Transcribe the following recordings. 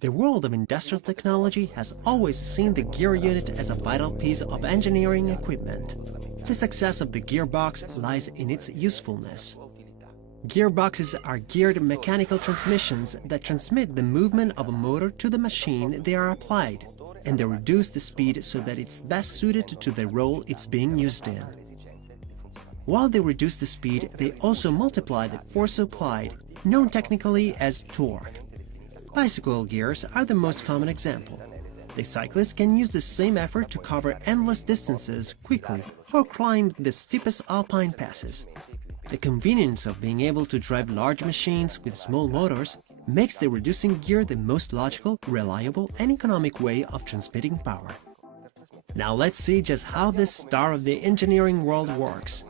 The world of industrial technology has always seen the gear unit as a vital piece of engineering equipment. The success of the gearbox lies in its usefulness. Gearboxes are geared mechanical transmissions that transmit the movement of a motor to the machine they are applied, and they reduce the speed so that it's best suited to the role it's being used in. While they reduce the speed, they also multiply the force applied, known technically as torque. Bicycle gears are the most common example. The cyclist can use the same effort to cover endless distances quickly or climb the steepest alpine passes. The convenience of being able to drive large machines with small motors makes the reducing gear the most logical, reliable, and economic way of transmitting power. Now let's see just how this star of the engineering world works.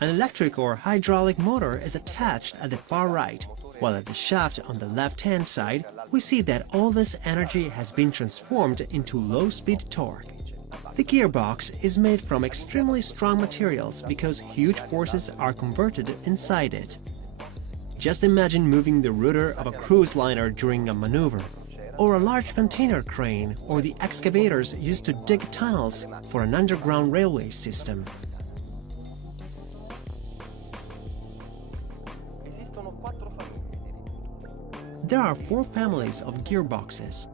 An electric or hydraulic motor is attached at the far right, while at the shaft on the left-hand side, we see that all this energy has been transformed into low-speed torque. The gearbox is made from extremely strong materials because huge forces are converted inside it. Just imagine moving the rudder of a cruise liner during a maneuver, or a large container crane, or the excavators used to dig tunnels for an underground railway system. There are 4 families of gearboxes.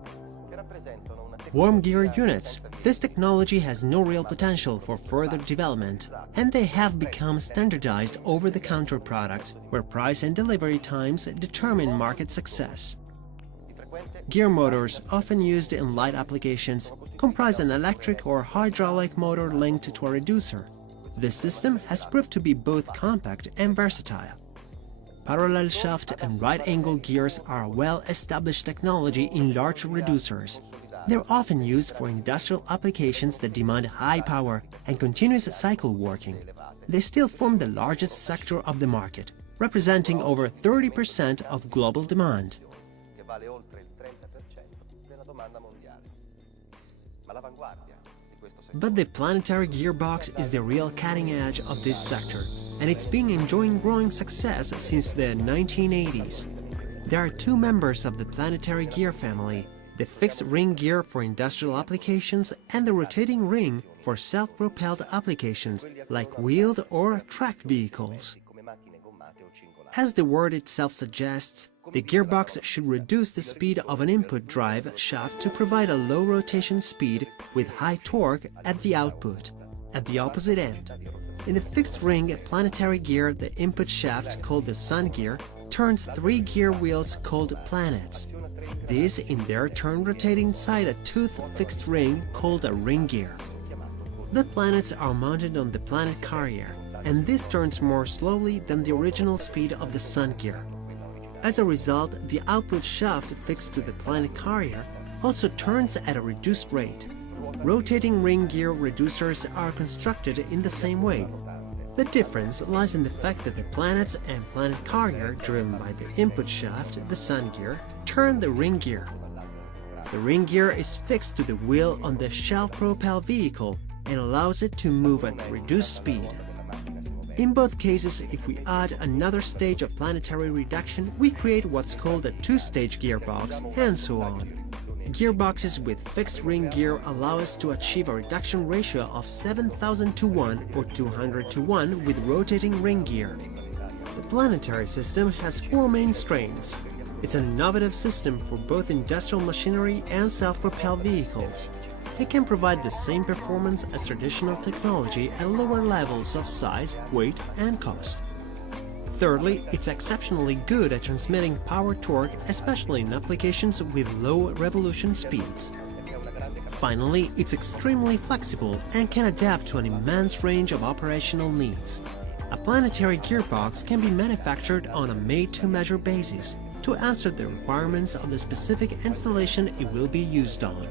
Worm gear units. This technology has no real potential for further development, and they have become standardized over-the-counter products where price and delivery times determine market success. Gear motors, often used in light applications, comprise an electric or hydraulic motor linked to a reducer. This system has proved to be both compact and versatile. Parallel shaft and right-angle gears are a well-established technology in large reducers. They're often used for industrial applications that demand high power and continuous cycle working. They still form the largest sector of the market, representing over 30% of global demand. But the planetary gearbox is the real cutting edge of this sector, and it's been enjoying growing success since the 1980s. There are 2 members of the planetary gear family: the fixed ring gear for industrial applications and the rotating ring for self-propelled applications like wheeled or tracked vehicles. As the word itself suggests, the gearbox should reduce the speed of an input drive shaft to provide a low rotation speed with high torque at the output. At the opposite end, in the fixed ring planetary gear, the input shaft, called the sun gear, turns 3 gear wheels called planets. These in their turn rotate inside a toothed fixed ring called a ring gear. The planets are mounted on the planet carrier, and this turns more slowly than the original speed of the sun gear. As a result, the output shaft fixed to the planet carrier also turns at a reduced rate. Rotating ring gear reducers are constructed in the same way. The difference lies in the fact that the planets and planet carrier, driven by the input shaft, the sun gear, turn the ring gear. The ring gear is fixed to the wheel on the self-propelled vehicle and allows it to move at reduced speed. In both cases, if we add another stage of planetary reduction, we create what's called a 2-stage gearbox, and so on. Gearboxes with fixed ring gear allow us to achieve a reduction ratio of 7,000 to 1 or 200 to 1 with rotating ring gear. The planetary system has 4 main strains. It's an innovative system for both industrial machinery and self-propelled vehicles. It can provide the same performance as traditional technology at lower levels of size, weight, and cost. Thirdly, it's exceptionally good at transmitting power torque, especially in applications with low revolution speeds. Finally, it's extremely flexible and can adapt to an immense range of operational needs. A planetary gearbox can be manufactured on a made-to-measure basis to answer the requirements of the specific installation it will be used on.